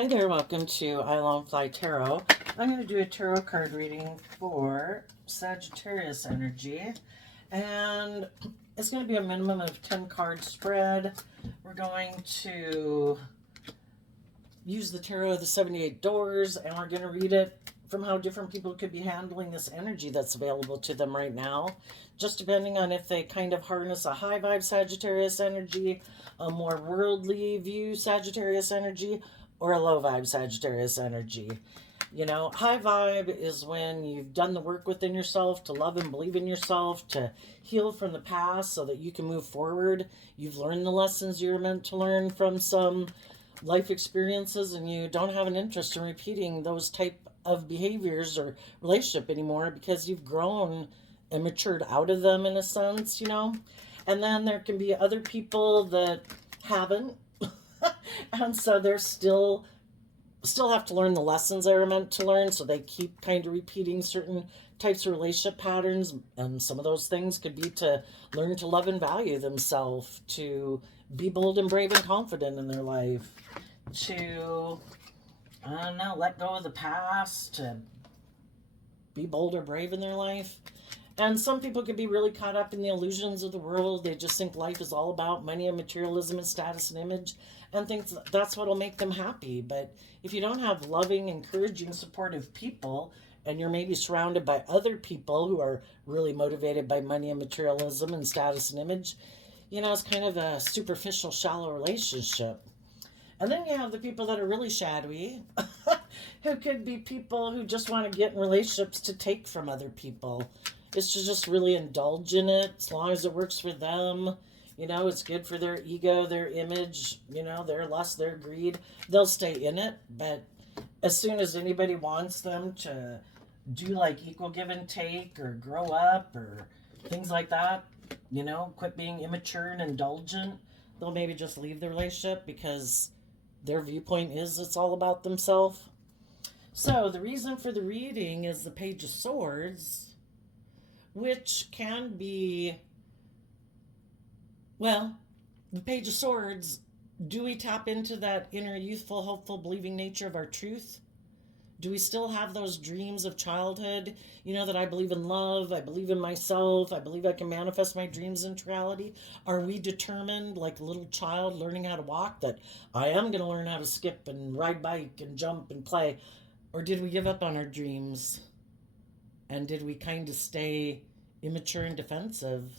Hi there, welcome to I Long Fly Tarot. I'm going to do a tarot card reading for Sagittarius energy, and it's going to be a minimum of 10 card spread. We're going to use the tarot of the 78 doors, and we're going to read it from how different people could be handling this energy that's available to them right now, just depending on if they kind of harness a high vibe Sagittarius energy, a more worldly view Sagittarius energy, or a low vibe Sagittarius energy. You know, high vibe is when you've done the work within yourself to love and believe in yourself, to heal from the past so that you can move forward. You've learned the lessons you're meant to learn from some life experiences, and you don't have an interest in repeating those type of behaviors or relationship anymore because you've grown and matured out of them in a sense, you know. And then there can be other people that haven't and so they're still have to learn the lessons they were meant to learn, so they keep kind of repeating certain types of relationship patterns. And some of those things could be to learn to love and value themselves, to be bold and brave and confident in their life, to, I don't know, let go of the past, to be bold or brave in their life. And some people can be really caught up in the illusions of the world. They just think life is all about money and materialism and status and image, and think that's what will make them happy. But if you don't have loving, encouraging, supportive people, and you're maybe surrounded by other people who are really motivated by money and materialism and status and image, you know, it's kind of a superficial, shallow relationship. And then you have the people that are really shadowy, who could be people who just want to get in relationships to take from other people. It's to just really indulge in it as long as it works for them. You know, it's good for their ego, their image, you know, their lust, their greed. They'll stay in it, but as soon as anybody wants them to do like equal give and take or grow up or things like that, you know, quit being immature and indulgent, they'll maybe just leave the relationship because their viewpoint is it's all about themselves. So the reason for the reading is the Page of Swords, which can be, well, the Page of Swords, do we tap into that inner youthful, hopeful, believing nature of our truth? Do we still have those dreams of childhood? You know, that I believe in love, I believe in myself, I believe I can manifest my dreams into reality. Are we determined, like a little child learning how to walk, that I am going to learn how to skip and ride bike and jump and play? Or did we give up on our dreams? And did we kind of stay immature and defensive?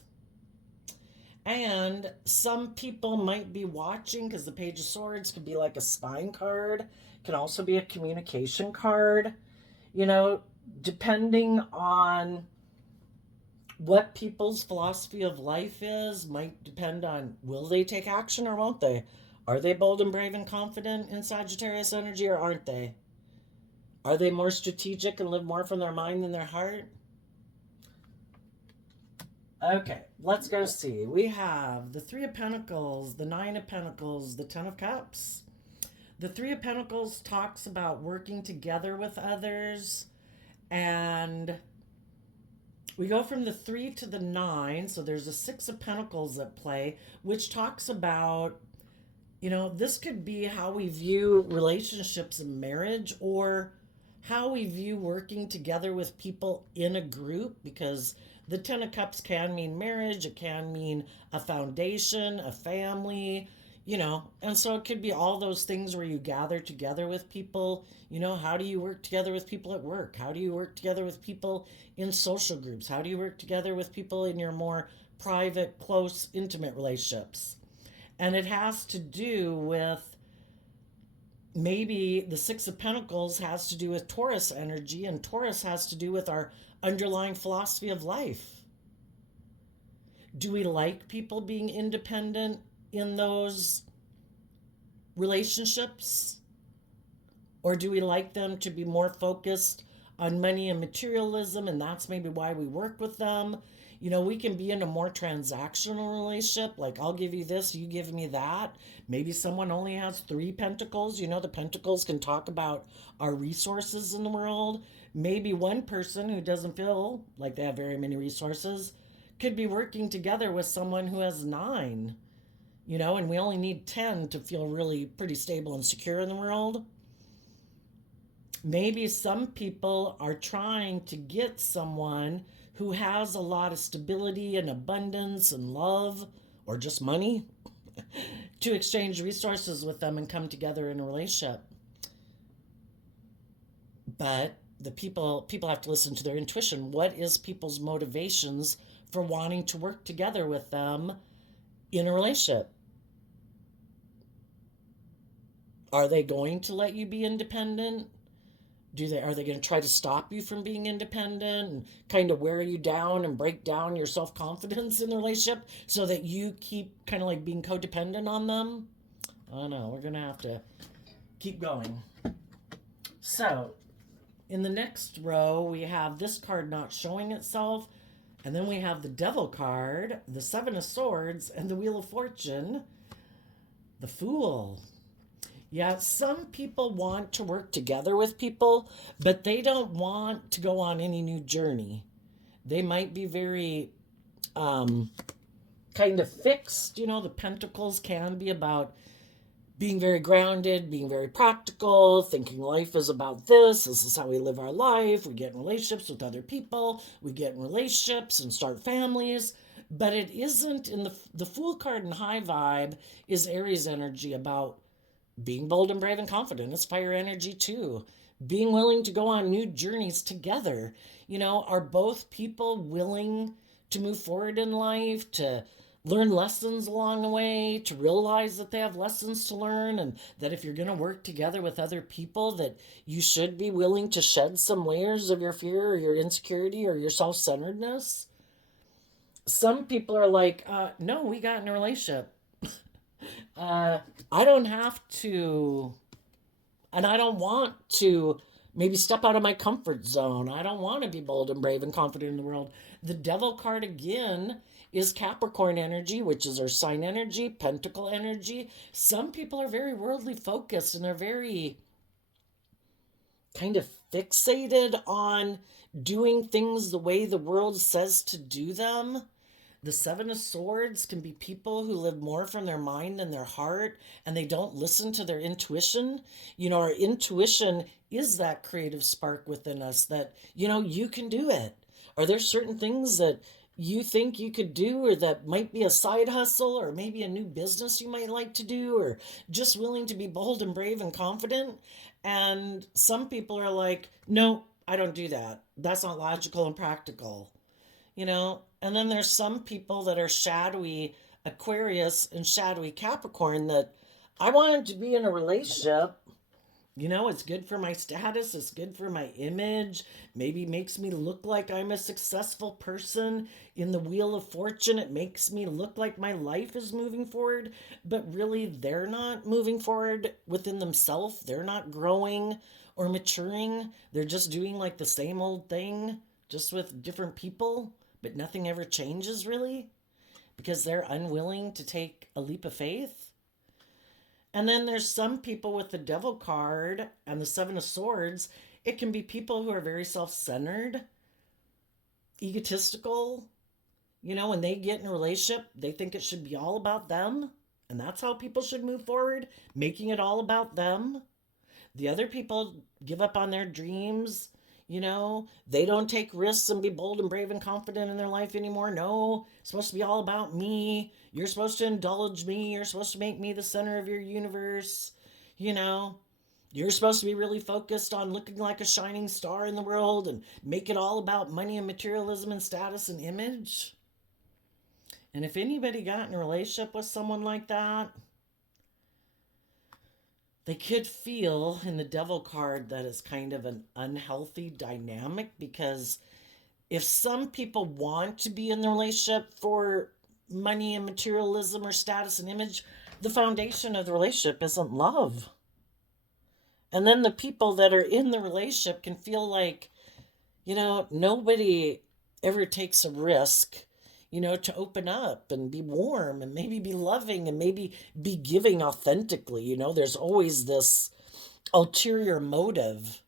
And some people might be watching, because the Page of Swords could be like a spine card, can also be a communication card. You know, depending on what people's philosophy of life is, might depend on will they take action or won't they? Are they bold and brave and confident in Sagittarius energy, or aren't they? Are they more strategic and live more from their mind than their heart? Okay, let's go see. We have the Three of Pentacles, the Nine of Pentacles, the Ten of Cups. The Three of Pentacles talks about working together with others, and we go from the 3 to the 9, so there's a Six of Pentacles at play, which talks about, you know, this could be how we view relationships and marriage, or how we view working together with people in a group, because the Ten of Cups can mean marriage, it can mean a foundation, a family, you know, and so it could be all those things where you gather together with people. You know, how do you work together with people at work? How do you work together with people in social groups? How do you work together with people in your more private, close, intimate relationships? And it has to do with, maybe the Six of Pentacles has to do with Taurus energy, and Taurus has to do with our underlying philosophy of life. Do we like people being independent in those relationships? Or do we like them to be more focused on money and materialism, and that's maybe why we work with them? You know, we can be in a more transactional relationship, like I'll give you this, you give me that. Maybe someone only has 3 pentacles. You know, the pentacles can talk about our resources in the world. Maybe one person who doesn't feel like they have very many resources could be working together with someone who has 9, you know, and we only need 10 to feel really pretty stable and secure in the world. Maybe some people are trying to get someone who has a lot of stability and abundance and love or just money to exchange resources with them and come together in a relationship. But the people have to listen to their intuition. What is people's motivations for wanting to work together with them in a relationship? Are they going to let you be independent? Are they going to try to stop you from being independent and kind of wear you down and break down your self-confidence in the relationship so that you keep kind of like being codependent on them? I don't know. We're going to have to keep going. So, in the next row, we have this card not showing itself, and then we have the Devil card, the Seven of Swords, and the Wheel of Fortune, the Fool. Yeah, some people want to work together with people, but they don't want to go on any new journey. They might be very kind of fixed. You know, the Pentacles can be about being very grounded, being very practical, thinking life is about this. This is how we live our life. We get in relationships with other people. We get in relationships and start families. But it isn't in the Fool card and High Vibe is Aries energy about being bold and brave and confident. It's fire energy too. Being willing to go on new journeys together. You know, are both people willing to move forward in life, to learn lessons along the way, to realize that they have lessons to learn, and that if you're going to work together with other people, that you should be willing to shed some layers of your fear or your insecurity or your self-centeredness? Some people are like, no, we got in a relationship. I don't have to, and I don't want to maybe step out of my comfort zone. I don't want to be bold and brave and confident in the world. The Devil card again is Capricorn energy, which is our sign energy, Pentacle energy. Some people are very worldly focused and they're very kind of fixated on doing things the way the world says to do them. The Seven of Swords can be people who live more from their mind than their heart, and they don't listen to their intuition. You know, our intuition is that creative spark within us that, you know, you can do it. Are there certain things that you think you could do, or that might be a side hustle, or maybe a new business you might like to do, or just willing to be bold and brave and confident? And some people are like, no, I don't do that. That's not logical and practical, you know? And then there's some people that are shadowy Aquarius and shadowy Capricorn that I wanted to be in a relationship. You know, it's good for my status, it's good for my image, maybe makes me look like I'm a successful person in the Wheel of Fortune. It makes me look like my life is moving forward, but really they're not moving forward within themselves. They're not growing or maturing. They're just doing like the same old thing, just with different people, but nothing ever changes really because they're unwilling to take a leap of faith. And then there's some people with the Devil card and the Seven of Swords. It can be people who are very self-centered, egotistical. You know, when they get in a relationship, they think it should be all about them. And that's how people should move forward, making it all about them. The other people give up on their dreams. You know, they don't take risks and be bold and brave and confident in their life anymore. No, it's supposed to be all about me. You're supposed to indulge me. You're supposed to make me the center of your universe. You know, you're supposed to be really focused on looking like a shining star in the world and make it all about money and materialism and status and image. And if anybody got in a relationship with someone like that, they could feel in the Devil card that it's kind of an unhealthy dynamic, because if some people want to be in the relationship for money and materialism or status and image, the foundation of the relationship isn't love. And then the people that are in the relationship can feel like, you know, nobody ever takes a risk, you know, to open up and be warm and maybe be loving and maybe be giving authentically. You know, there's always this ulterior motive.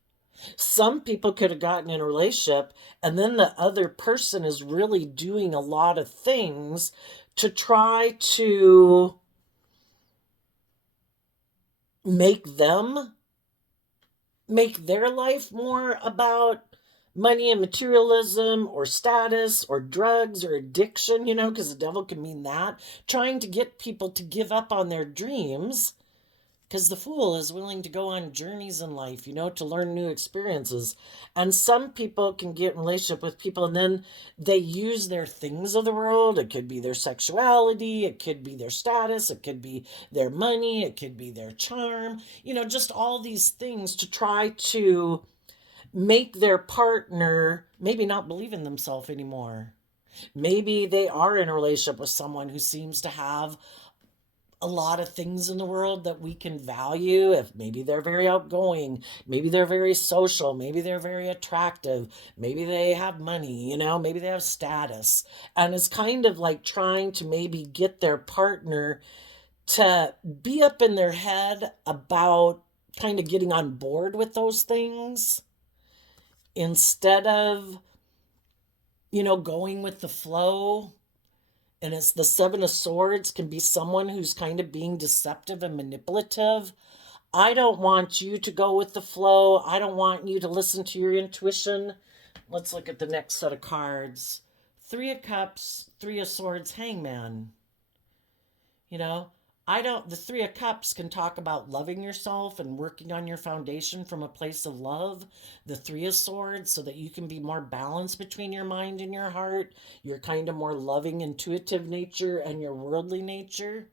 Some people could have gotten in a relationship and then the other person is really doing a lot of things to try to make them make their life more about money and materialism or status or drugs or addiction, because the devil can mean that, trying to get people to give up on their dreams. Because the fool is willing to go on journeys in life, to learn new experiences. And some people can get in relationship with people and then they use their things of the world. It could be their sexuality, it could be their status, it could be their money, it could be their charm, just all these things to try to make their partner maybe not believe in themselves anymore. Maybe they are in a relationship with someone who seems to have a lot of things in the world that we can value. If maybe they're very outgoing, maybe they're very social, maybe they're very attractive, maybe they have money, maybe they have status. And it's kind of like trying to maybe get their partner to be up in their head about kind of getting on board with those things instead of, going with the flow. And it's the Seven of Swords can be someone who's kind of being deceptive and manipulative. I don't want you to go with the flow. I don't want you to listen to your intuition. Let's look at the next set of cards. Three of Cups, Three of Swords, Hangman. The Three of Cups can talk about loving yourself and working on your foundation from a place of love. The Three of Swords, so that you can be more balanced between your mind and your heart, your kind of more loving, intuitive nature and your worldly nature,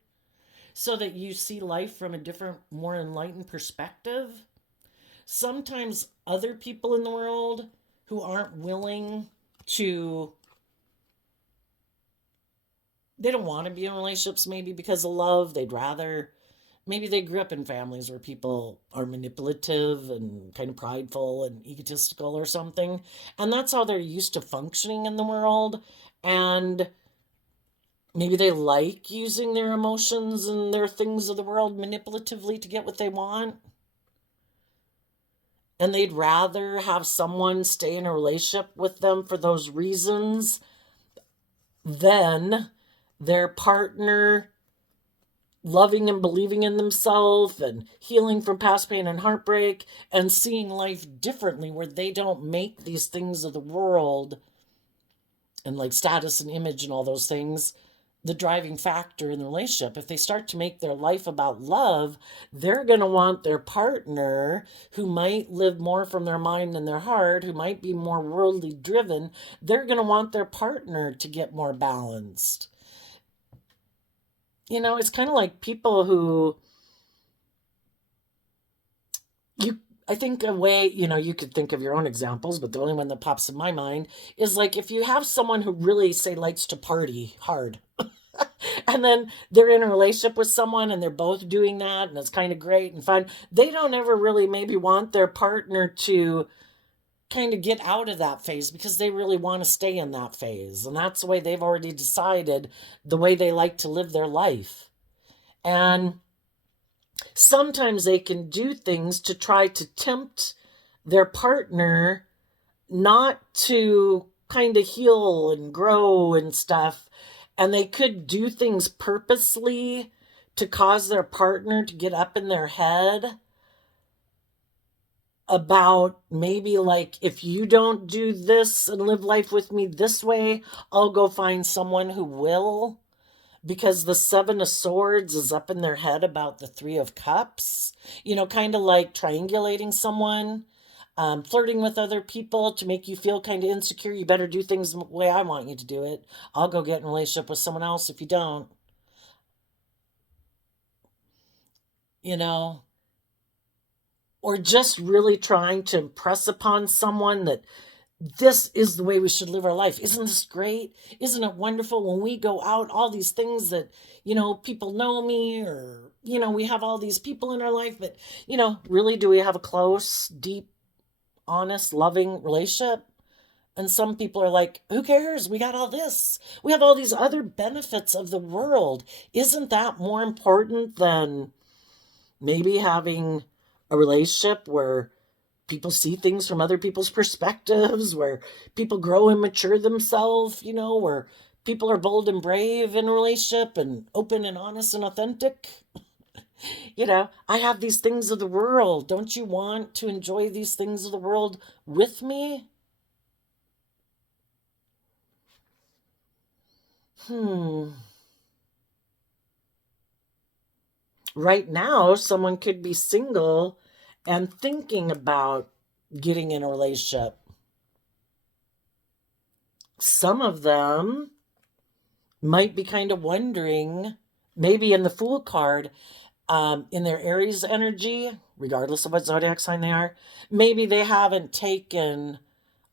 so that you see life from a different, more enlightened perspective. Sometimes other people in the world who aren't willing to, they don't want to be in relationships maybe because of love. They'd rather, maybe they grew up in families where people are manipulative and kind of prideful and egotistical or something. And that's how they're used to functioning in the world. And maybe they like using their emotions and their things of the world manipulatively to get what they want. And they'd rather have someone stay in a relationship with them for those reasons than their partner loving and believing in themselves and healing from past pain and heartbreak and seeing life differently, where they don't make these things of the world and like status and image and all those things the driving factor in the relationship. If they start to make their life about love, they're going to want their partner who might live more from their mind than their heart, who might be more worldly driven. They're going to want their partner to get more balanced. It's kind of like people who I think a way, you could think of your own examples, but the only one that pops in my mind is like if you have someone who really, say, likes to party hard, and then they're in a relationship with someone and they're both doing that and it's kind of great and fun. They don't ever really maybe want their partner to kind of get out of that phase because they really want to stay in that phase. And that's the way they've already decided the way they like to live their life. And sometimes they can do things to try to tempt their partner not to kind of heal and grow and stuff. And they could do things purposely to cause their partner to get up in their head about maybe like, if you don't do this and live life with me this way, I'll go find someone who will. Because the Seven of Swords is up in their head about the Three of Cups, kind of like triangulating someone, flirting with other people to make you feel kind of insecure. You better do things the way I want you to do it. I'll go get in a relationship with someone else if you don't. Or just really trying to impress upon someone that this is the way we should live our life. Isn't this great? Isn't it wonderful when we go out, all these things that, people know me, or, we have all these people in our life, but, really, do we have a close, deep, honest, loving relationship? And some people are like, who cares? We got all this. We have all these other benefits of the world. Isn't that more important than maybe having a relationship where people see things from other people's perspectives, where people grow and mature themselves, where people are bold and brave in a relationship and open and honest and authentic? I have these things of the world. Don't you want to enjoy these things of the world with me? Hmm. Right now, someone could be single and thinking about getting in a relationship. Some of them might be kind of wondering, maybe in the Fool card, in their Aries energy, regardless of what zodiac sign they are, maybe they haven't taken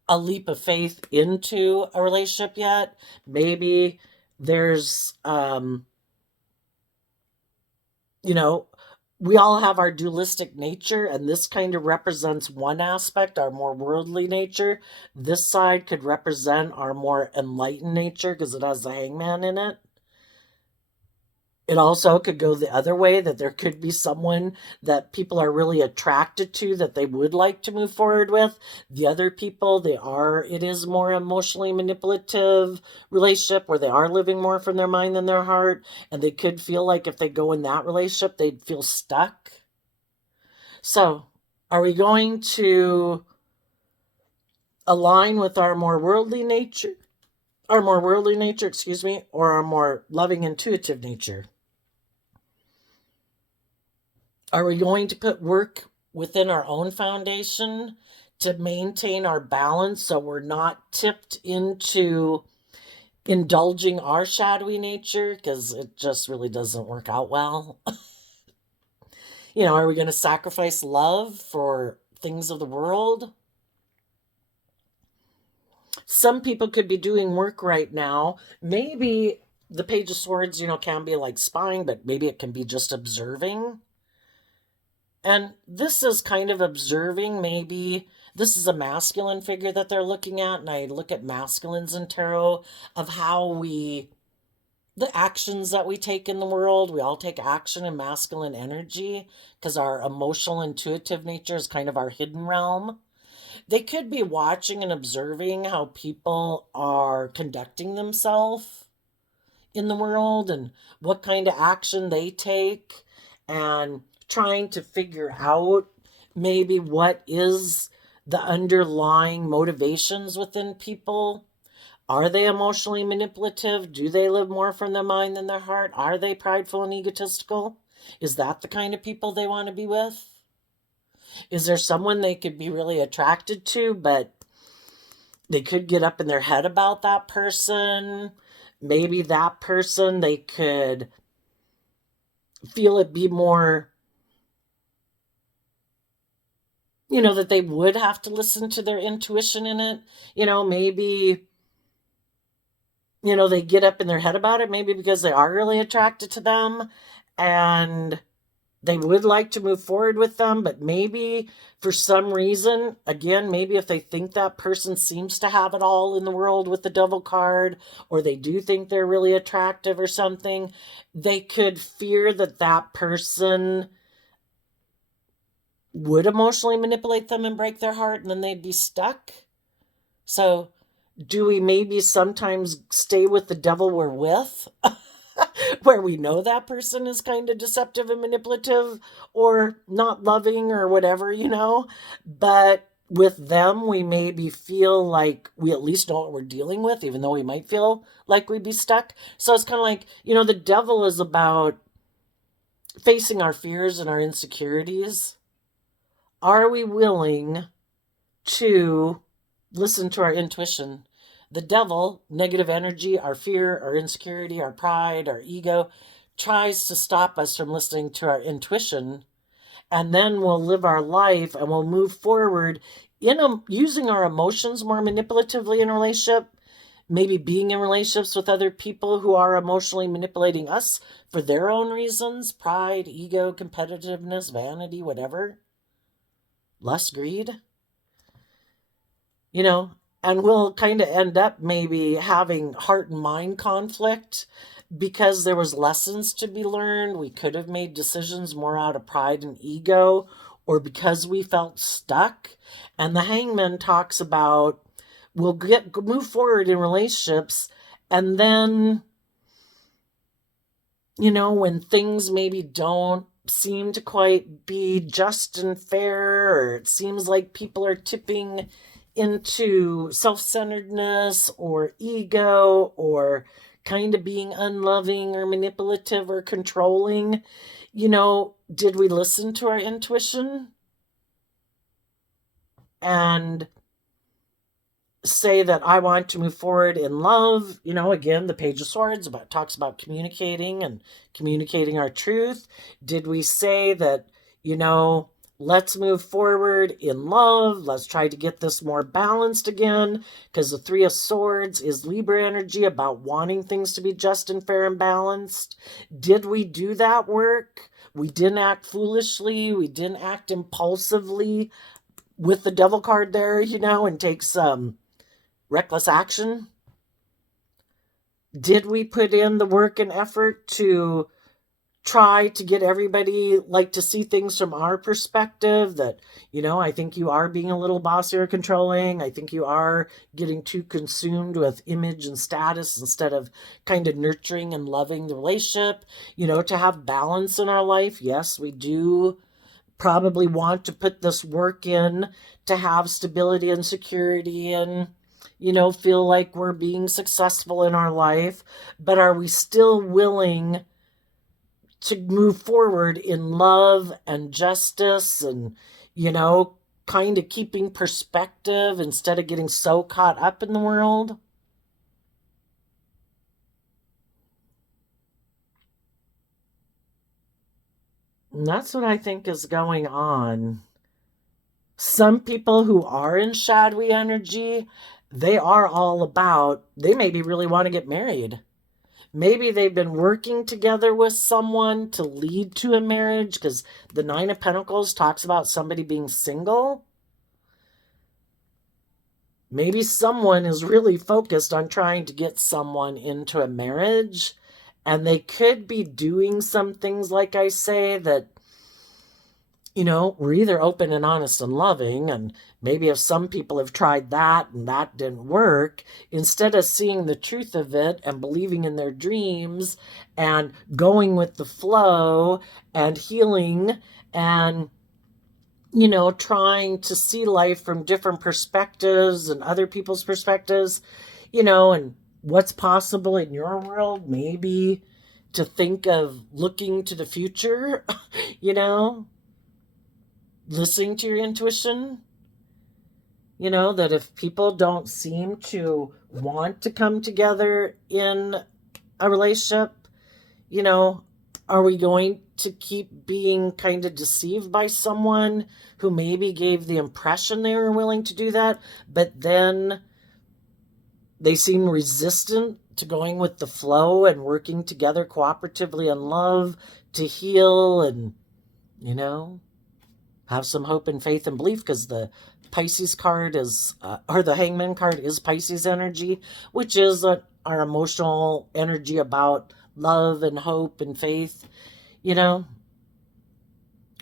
a leap of faith into a relationship yet. Maybe there's, you know, we all have our dualistic nature, and this kind of represents one aspect, our more worldly nature. This side could represent our more enlightened nature because it has the hangman in it. It also could go the other way, that there could be someone that people are really attracted to that they would like to move forward with. The other people, it is more emotionally manipulative relationship where they are living more from their mind than their heart. And they could feel like if they go in that relationship, they'd feel stuck. So are we going to align with our more worldly nature, or our more loving, intuitive nature? Are we going to put work within our own foundation to maintain our balance so we're not tipped into indulging our shadowy nature? Because it just really doesn't work out well. Are we going to sacrifice love for things of the world? Some people could be doing work right now. Maybe the Page of Swords, can be like spying, but maybe it can be just observing. And this is kind of observing, maybe this is a masculine figure that they're looking at. And I look at masculines in tarot of the actions that we take in the world. We all take action in masculine energy because our emotional, intuitive nature is kind of our hidden realm. They could be watching and observing how people are conducting themselves in the world and what kind of action they take, and trying to figure out maybe what is the underlying motivations within people. Are they emotionally manipulative? Do they live more from their mind than their heart? Are they prideful and egotistical? Is that the kind of people they want to be with? Is there someone they could be really attracted to, but they could get up in their head about that person? Maybe that person, they could feel it be more, that they would have to listen to their intuition in it. Maybe, they get up in their head about it, maybe because they are really attracted to them and they would like to move forward with them, but maybe for some reason, again, maybe if they think that person seems to have it all in the world with the Devil card, or they do think they're really attractive or something, they could fear that that person would emotionally manipulate them and break their heart, and then they'd be stuck. So do we maybe sometimes stay with the devil we're with? Where we know that person is kind of deceptive and manipulative or not loving or whatever, but with them we maybe feel like we at least know what we're dealing with, even though we might feel like we'd be stuck. So it's kind of like, the devil is about facing our fears and our insecurities. Are we willing to listen to our intuition? The devil, negative energy, our fear, our insecurity, our pride, our ego, tries to stop us from listening to our intuition. And then we'll live our life and we'll move forward using our emotions more manipulatively in a relationship. Maybe being in relationships with other people who are emotionally manipulating us for their own reasons. Pride, ego, competitiveness, vanity, whatever. Lust, greed. And we'll kind of end up maybe having heart and mind conflict because there was lessons to be learned. We could have made decisions more out of pride and ego, or because we felt stuck. And the Hangman talks about we'll move forward in relationships, and then when things maybe don't seem to quite be just and fair, or it seems like people are tipping into self-centeredness or ego or kind of being unloving or manipulative or controlling. Did we listen to our intuition and say that I want to move forward in love? Again, the Page of Swords talks about communicating and communicating our truth. Did we say that, let's move forward in love, let's try to get this more balanced again? Because the Three of Swords is Libra energy, about wanting things to be just and fair and balanced. Did we do that work? We didn't act foolishly, we didn't act impulsively with the Devil card there, and take some reckless action. Did we put in the work and effort to try to get everybody to see things from our perspective? That, I think you are being a little bossy or controlling. I think you are getting too consumed with image and status instead of kind of nurturing and loving the relationship. To have balance in our life. Yes, we do probably want to put this work in to have stability and security and feel like we're being successful in our life. But are we still willing to move forward in love and justice and, kind of keeping perspective instead of getting so caught up in the world? And that's what I think is going on. Some people who are in shadowy energy, they are all about, they maybe really want to get married. Maybe they've been working together with someone to lead to a marriage, because the Nine of Pentacles talks about somebody being single. Maybe someone is really focused on trying to get someone into a marriage, and they could be doing some things, like I say, that we're either open and honest and loving, and maybe if some people have tried that and that didn't work, instead of seeing the truth of it and believing in their dreams and going with the flow and healing and, trying to see life from different perspectives and other people's perspectives, and what's possible in your world, maybe to think of looking to the future, listening to your intuition, that if people don't seem to want to come together in a relationship, are we going to keep being kind of deceived by someone who maybe gave the impression they were willing to do that, but then they seem resistant to going with the flow and working together cooperatively in love to heal and, have some hope and faith and belief? Because the Pisces card is, or the Hangman card is Pisces energy, which is our emotional energy about love and hope and faith. Are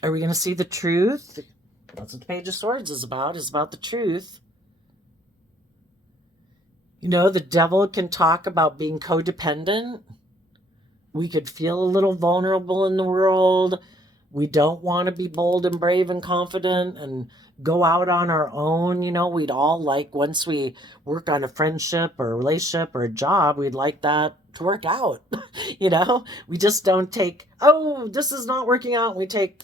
we going to see the truth? That's what the Page of Swords is about the truth. The Devil can talk about being codependent. We could feel a little vulnerable in the world. We don't want to be bold and brave and confident and go out on our own. We'd all once we work on a friendship or a relationship or a job, we'd like that to work out. We just don't take, oh, this is not working out. We take,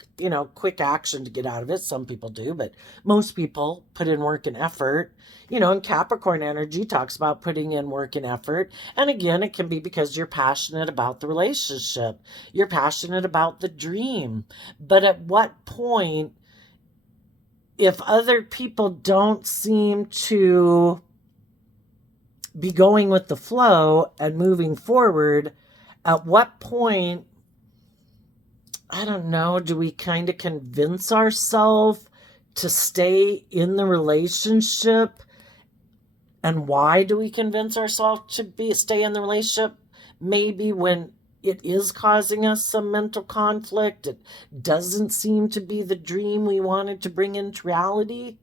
quick action to get out of it. Some people do, but most people put in work and effort. And Capricorn energy talks about putting in work and effort. And again, it can be because you're passionate about the relationship. You're passionate about the dream. But at what point, if other people don't seem to be going with the flow and moving forward, at what point, I don't know, do we kind of convince ourselves to stay in the relationship? And why do we convince ourselves to stay in the relationship? Maybe when it is causing us some mental conflict, it doesn't seem to be the dream we wanted to bring into reality.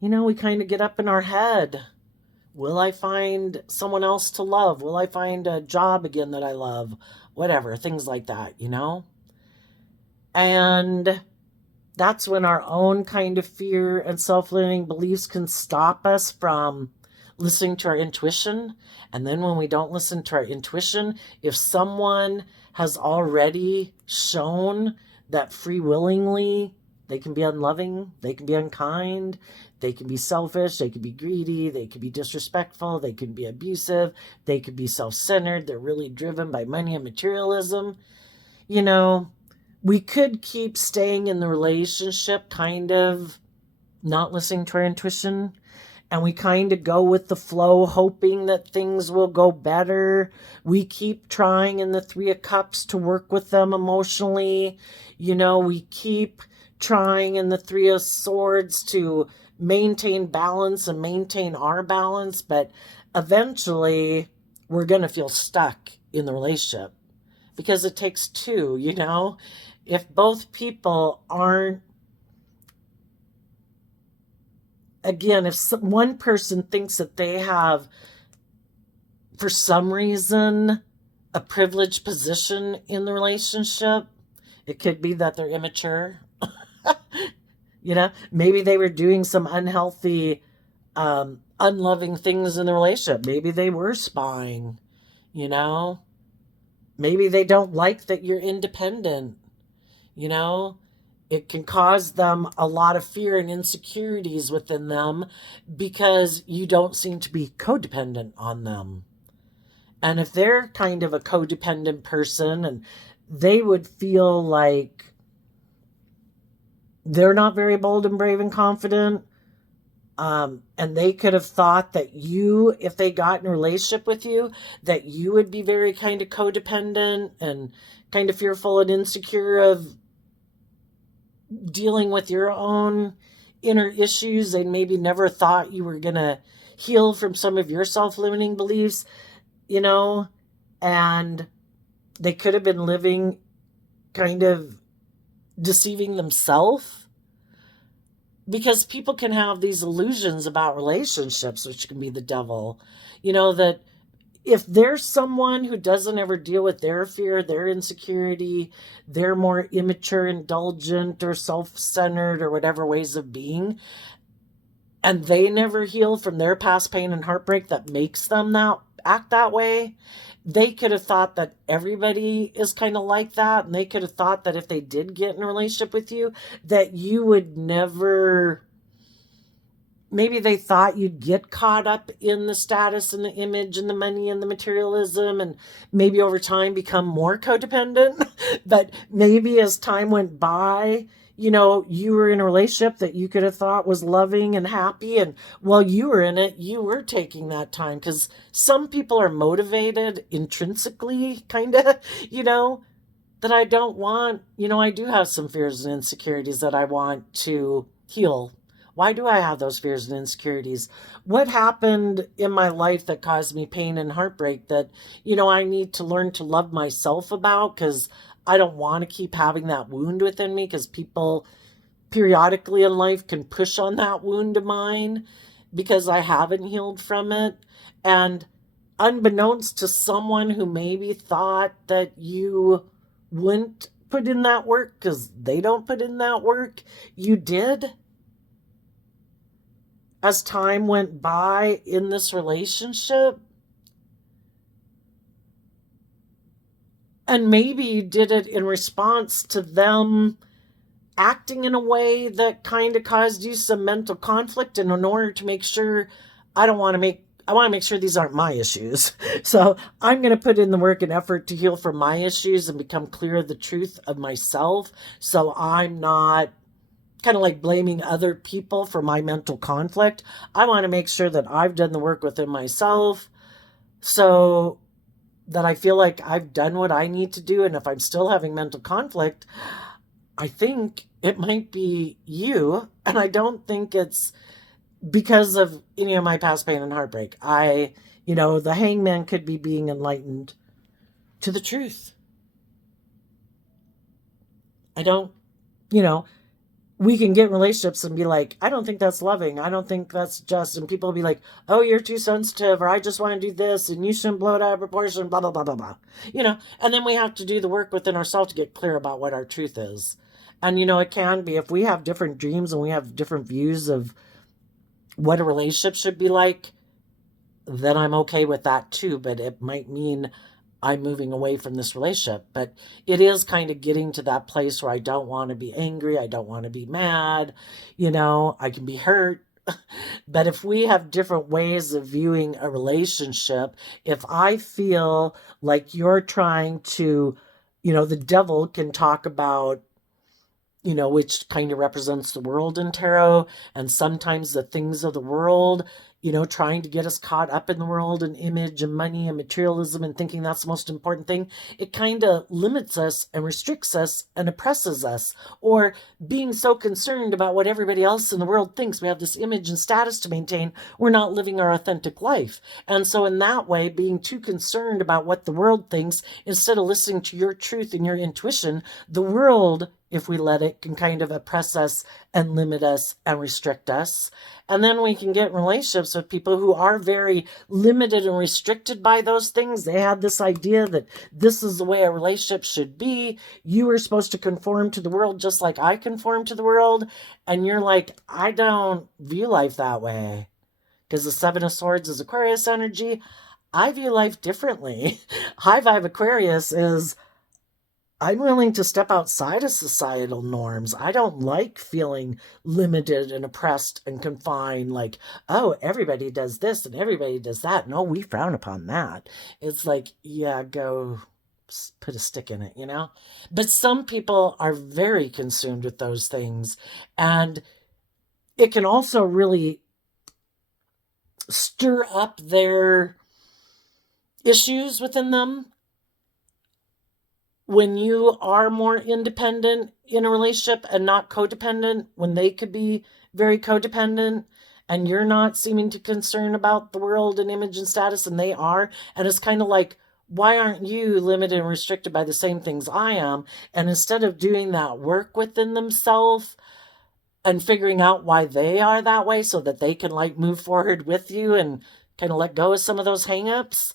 We kind of get up in our head. Will I find someone else to love? Will I find a job again that I love? Whatever, things like that, And that's when our own kind of fear and self-limiting beliefs can stop us from listening to our intuition. And then when we don't listen to our intuition, if someone has already shown that free willingly they can be unloving, they can be unkind, they can be selfish, they can be greedy, they can be disrespectful, they can be abusive, they can be self-centered, they're really driven by money and materialism, you know, we could keep staying in the relationship, kind of not listening to our intuition, and we kind of go with the flow, hoping that things will go better. We keep trying in the Three of Cups to work with them emotionally. You know, we keep trying in the Three of Swords to maintain balance and maintain our balance, but eventually we're going to feel stuck in the relationship because it takes two, you know? If both people aren't, again, if one person thinks that they have, for some reason, a privileged position in the relationship, it could be that they're immature. You know, maybe they were doing some unhealthy, unloving things in the relationship. Maybe they were spying, you know. Maybe they don't like that you're independent, you know. It can cause them a lot of fear and insecurities within them because you don't seem to be codependent on them. And if they're kind of a codependent person and they would feel like they're not very bold and brave and confident, and they could have thought that you, if they got in a relationship with you, that you would be very kind of codependent and kind of fearful and insecure of dealing with your own inner issues, and maybe never thought you were going to heal from some of your self-limiting beliefs, you know, and they could have been living kind of deceiving themselves, because people can have these illusions about relationships, which can be the devil, you know, that if there's someone who doesn't ever deal with their fear, their insecurity, their more immature, indulgent, or self-centered, or whatever ways of being, and they never heal from their past pain and heartbreak that makes them now act that way, they could have thought that everybody is kind of like that, and they could have thought that if they did get in a relationship with you, that you would never... Maybe they thought you'd get caught up in the status and the image and the money and the materialism, and maybe over time become more codependent. But maybe as time went by, you know, you were in a relationship that you could have thought was loving and happy, and while you were in it, you were taking that time, because some people are motivated intrinsically, kind of, you know, that I don't want, you know, I do have some fears and insecurities that I want to heal. Why do I have those fears and insecurities? What happened in my life that caused me pain and heartbreak that, you know, I need to learn to love myself about, because I don't want to keep having that wound within me, because people periodically in life can push on that wound of mine because I haven't healed from it. And unbeknownst to someone who maybe thought that you wouldn't put in that work because they don't put in that work, you did. As time went by in this relationship. And maybe you did it in response to them acting in a way that kind of caused you some mental conflict. And in order to make sure, I want to make sure these aren't my issues. So I'm going to put in the work and effort to heal from my issues and become clear of the truth of myself. So I'm not kind of like blaming other people for my mental conflict. I want to make sure that I've done the work within myself so that I feel like I've done what I need to do. And if I'm still having mental conflict, I think it might be you. And I don't think it's because of any of my past pain and heartbreak. You know, the hangman could be being enlightened to the truth. I don't, you know, we can get in relationships and be like, I don't think that's loving. I don't think that's just. And people will be like, oh, you're too sensitive, or I just want to do this, and you shouldn't blow it out of proportion, blah, blah, blah, blah, blah. You know, and then we have to do the work within ourselves to get clear about what our truth is. And, you know, it can be if we have different dreams and we have different views of what a relationship should be like, then I'm okay with that too. But it might mean I'm moving away from this relationship. But it is kind of getting to that place where I don't want to be angry. I don't want to be mad. You know, I can be hurt. But if we have different ways of viewing a relationship, if I feel like you're trying to, you know, the devil can talk about, you know, which kind of represents the world in tarot, and sometimes the things of the world, you know, trying to get us caught up in the world and image and money and materialism and thinking that's the most important thing. It kind of limits us and restricts us and oppresses us. Or being so concerned about what everybody else in the world thinks, we have this image and status to maintain, we're not living our authentic life. And so in that way, being too concerned about what the world thinks instead of listening to your truth and your intuition, the world, if we let it, can kind of oppress us and limit us and restrict us. And then we can get in relationships with people who are very limited and restricted by those things. They had this idea that this is the way a relationship should be. You are supposed to conform to the world just like I conform to the world. And you're like, I don't view life that way. Because the Seven of Swords is Aquarius energy. I view life differently. High Vibe Aquarius is, I'm willing to step outside of societal norms. I don't like feeling limited and oppressed and confined, like, oh, everybody does this and everybody does that. No, we frown upon that. It's like, yeah, go put a stick in it, you know? But some people are very consumed with those things. And it can also really stir up their issues within them. When you are more independent in a relationship and not codependent, when they could be very codependent and you're not seeming to concern about the world and image and status and they are, and it's kind of like, why aren't you limited and restricted by the same things I am? And instead of doing that work within themselves and figuring out why they are that way so that they can like move forward with you and kind of let go of some of those hangups,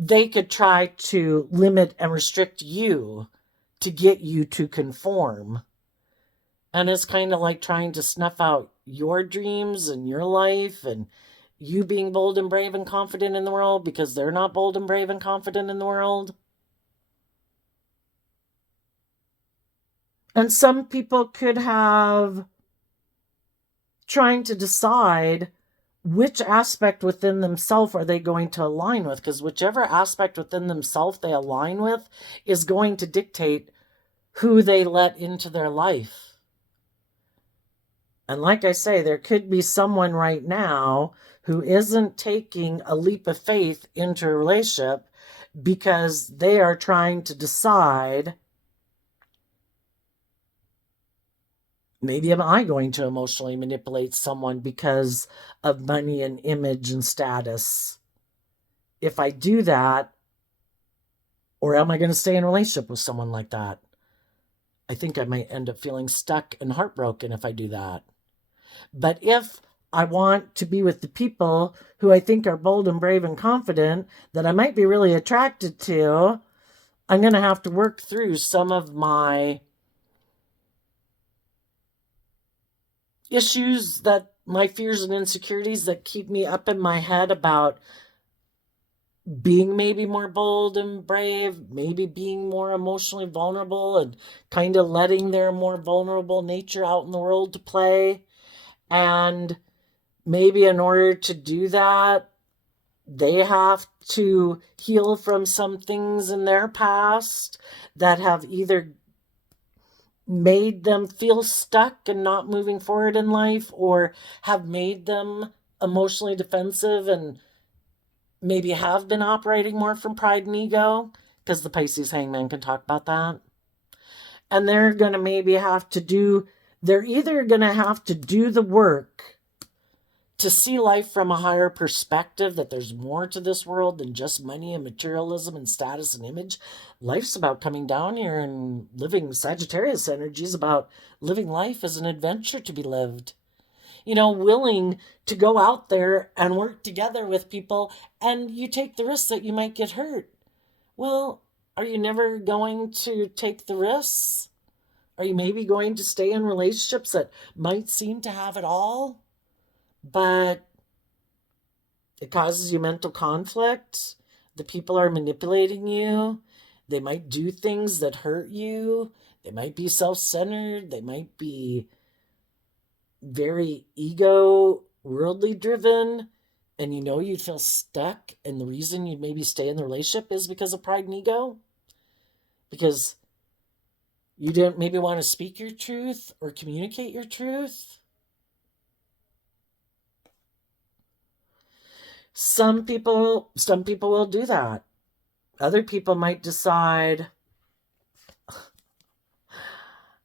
they could try to limit and restrict you to get you to conform. And it's kind of like trying to snuff out your dreams and your life and you being bold and brave and confident in the world because they're not bold and brave and confident in the world. And some people could have trying to decide which aspect within themselves are they going to align with? Because whichever aspect within themselves they align with is going to dictate who they let into their life. And like I say, there could be someone right now who isn't taking a leap of faith into a relationship because they are trying to decide, maybe am I going to emotionally manipulate someone because of money and image and status? If I do that, or am I going to stay in a relationship with someone like that? I think I might end up feeling stuck and heartbroken if I do that. But if I want to be with the people who I think are bold and brave and confident that I might be really attracted to, I'm going to have to work through some of my issues, that my fears and insecurities that keep me up in my head about being maybe more bold and brave, maybe being more emotionally vulnerable and kind of letting their more vulnerable nature out in the world to play. And maybe in order to do that, they have to heal from some things in their past that have either made them feel stuck and not moving forward in life, or have made them emotionally defensive and maybe have been operating more from pride and ego, because the Pisces hangman can talk about that. And they're going to maybe have to do, they're either going to have to do the work to see life from a higher perspective, that there's more to this world than just money and materialism and status and image. Life's about coming down here and living. Sagittarius energy is about living life as an adventure to be lived. You know, willing to go out there and work together with people, and you take the risk that you might get hurt. Well, are you never going to take the risks? Are you maybe going to stay in relationships that might seem to have it all, but it causes you mental conflict? The people are manipulating you. They might do things that hurt you. They might be self centered. They might be very ego, worldly driven. And you know you'd feel stuck. And the reason you'd maybe stay in the relationship is because of pride and ego. Because you didn't maybe want to speak your truth or communicate your truth. Some people will do that. Other people might decide,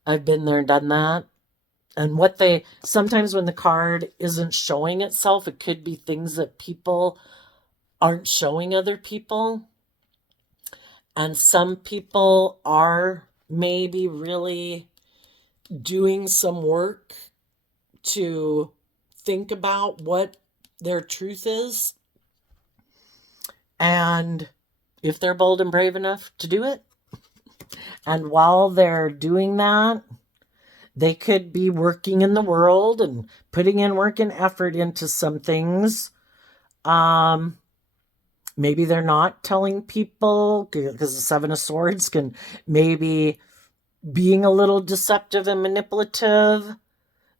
I've been there, done that. And sometimes when the card isn't showing itself, it could be things that people aren't showing other people. And some people are maybe really doing some work to think about what their truth is. And if they're bold and brave enough to do it, and while they're doing that, they could be working in the world and putting in work and effort into some things. Maybe they're not telling people, because the Seven of Swords can maybe being a little deceptive and manipulative,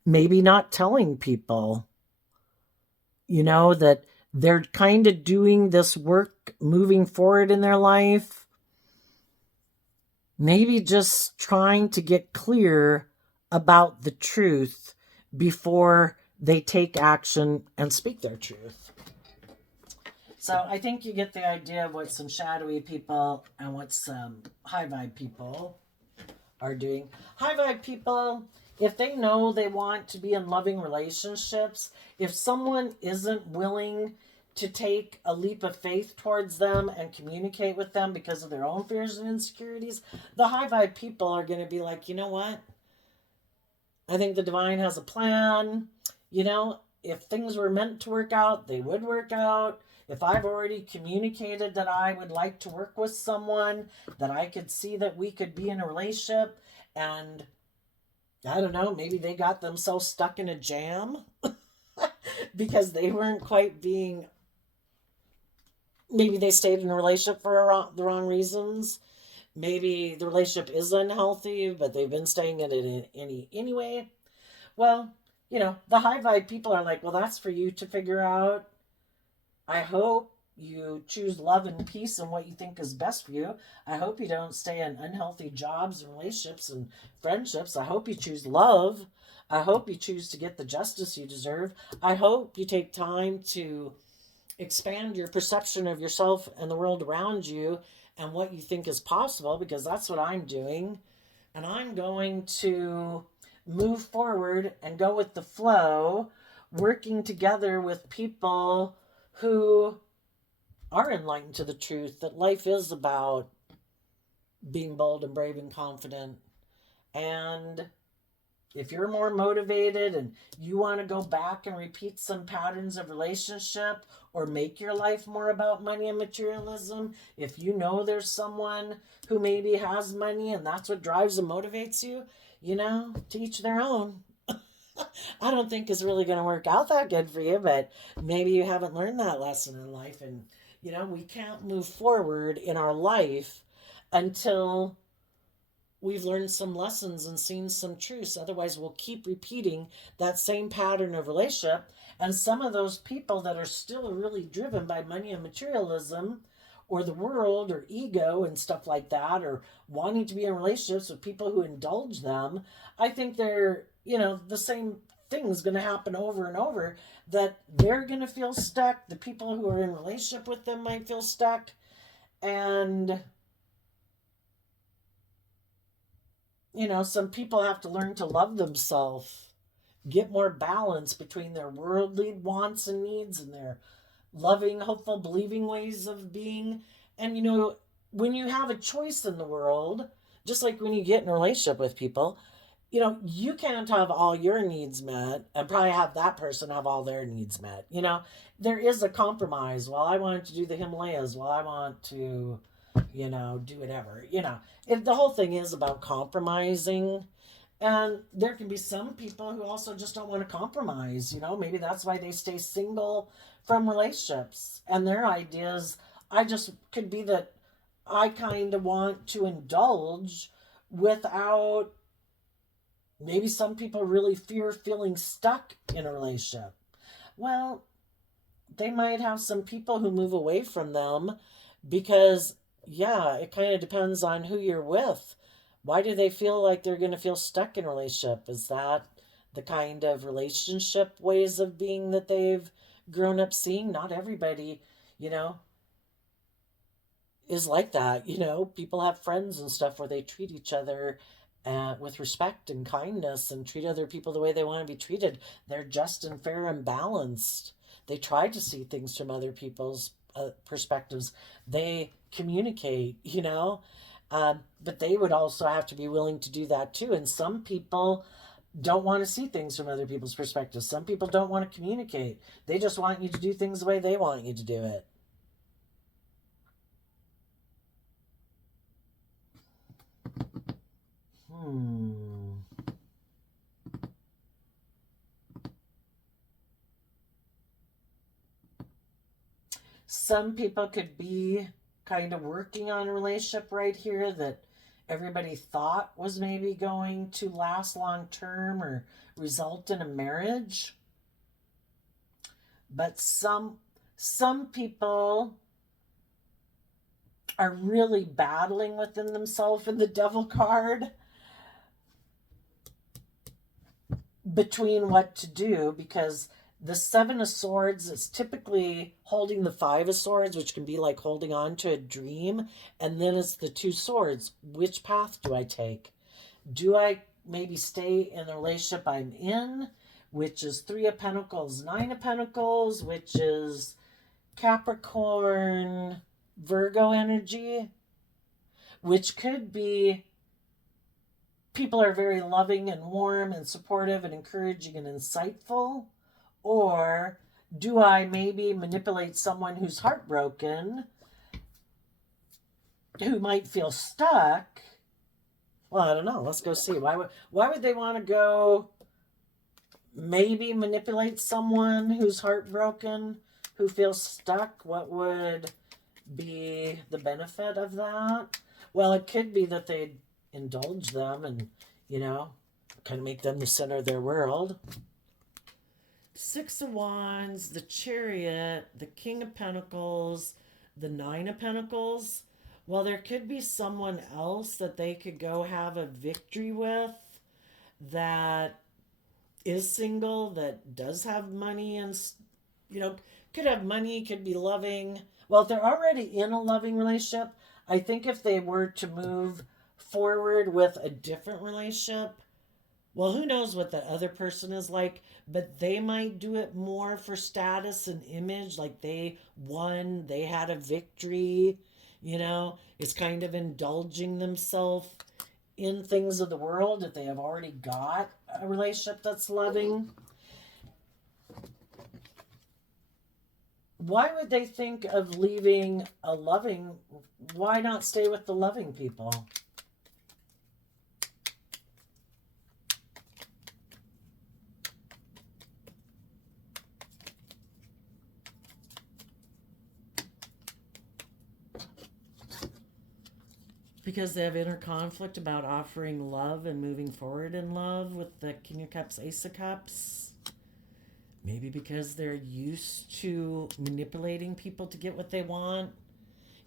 maybe not telling people, that they're kind of doing this work, moving forward in their life, maybe just trying to get clear about the truth before they take action and speak their truth. So I think you get the idea of what some shadowy people and what some high vibe people are doing. High vibe people, if they know they want to be in loving relationships, if someone isn't willing to take a leap of faith towards them and communicate with them because of their own fears and insecurities, the high vibe people are going to be like, you know what? I think the divine has a plan. If things were meant to work out, they would work out. If I've already communicated that I would like to work with someone, that I could see that we could be in a relationship, and I don't know, maybe they got themselves stuck in a jam because they weren't quite maybe they stayed in a relationship for the wrong reasons. Maybe the relationship is unhealthy, but they've been staying in it anyway. Well, the high vibe people are like, well, that's for you to figure out. I hope you choose love and peace and what you think is best for you. I hope you don't stay in unhealthy jobs and relationships and friendships. I hope you choose love. I hope you choose to get the justice you deserve. I hope you take time to expand your perception of yourself and the world around you and what you think is possible, because that's what I'm doing. And I'm going to move forward and go with the flow, working together with people who are enlightened to the truth that life is about being bold and brave and confident. And if you're more motivated and you want to go back and repeat some patterns of relationship or make your life more about money and materialism, if you know there's someone who maybe has money and that's what drives and motivates you, to each their own. I don't think is really going to work out that good for you, but maybe you haven't learned that lesson in life. And, we can't move forward in our life until we've learned some lessons and seen some truths. Otherwise, we'll keep repeating that same pattern of relationship. And some of those people that are still really driven by money and materialism or the world or ego and stuff like that, or wanting to be in relationships with people who indulge them, I think they're, the same thing's going to happen over and over, that they're going to feel stuck. The people who are in relationship with them might feel stuck. And some people have to learn to love themselves, get more balance between their worldly wants and needs and their loving, hopeful, believing ways of being. And, when you have a choice in the world, just like when you get in a relationship with people, you can't have all your needs met and probably have that person have all their needs met. There is a compromise. Well, I want to do the Himalayas. Well, I want to do whatever. The whole thing is about compromising. And there can be some people who also just don't want to compromise. Maybe that's why they stay single from relationships. And their ideas, I just could be that I kind of want to indulge without, maybe some people really fear feeling stuck in a relationship. Well, they might have some people who move away from them because, yeah, it kind of depends on who you're with. Why do they feel like they're going to feel stuck in a relationship? Is that the kind of relationship ways of being that they've grown up seeing? Not everybody, you know, is like that. People have friends and stuff where they treat each other with respect and kindness and treat other people the way they want to be treated. They're just and fair and balanced. They try to see things from other people's perspectives. They communicate, but they would also have to be willing to do that too. And some people don't want to see things from other people's perspectives. Some people don't want to communicate. They just want you to do things the way they want you to do it. Hmm. Some people could be kind of working on a relationship right here that everybody thought was maybe going to last long term or result in a marriage. But some people are really battling within themselves in the devil card between what to do, because the Seven of Swords is typically holding the Five of Swords, which can be like holding on to a dream. And then it's the Two Swords. Which path do I take? Do I maybe stay in the relationship I'm in, which is Three of Pentacles, Nine of Pentacles, which is Capricorn, Virgo energy, which could be people are very loving and warm and supportive and encouraging and insightful? Or do I maybe manipulate someone who's heartbroken, who might feel stuck? Well, I don't know. Let's go see. Why would they want to go maybe manipulate someone who's heartbroken, who feels stuck? What would be the benefit of that? Well, it could be that they indulge them and, kind of make them the center of their world. Six of Wands, the Chariot, the King of Pentacles, the Nine of Pentacles. Well, there could be someone else that they could go have a victory with that is single, that does have money and, could have money, could be loving. Well, if they're already in a loving relationship, I think if they were to move forward with a different relationship, well, who knows what that other person is like, but they might do it more for status and image, like they won, they had a victory, it's kind of indulging themselves in things of the world if they have already got a relationship that's loving. Why would they think of leaving a loving? Why not stay with the loving people? Because they have inner conflict about offering love and moving forward in love with the King of Cups, Ace of Cups. Maybe because they're used to manipulating people to get what they want,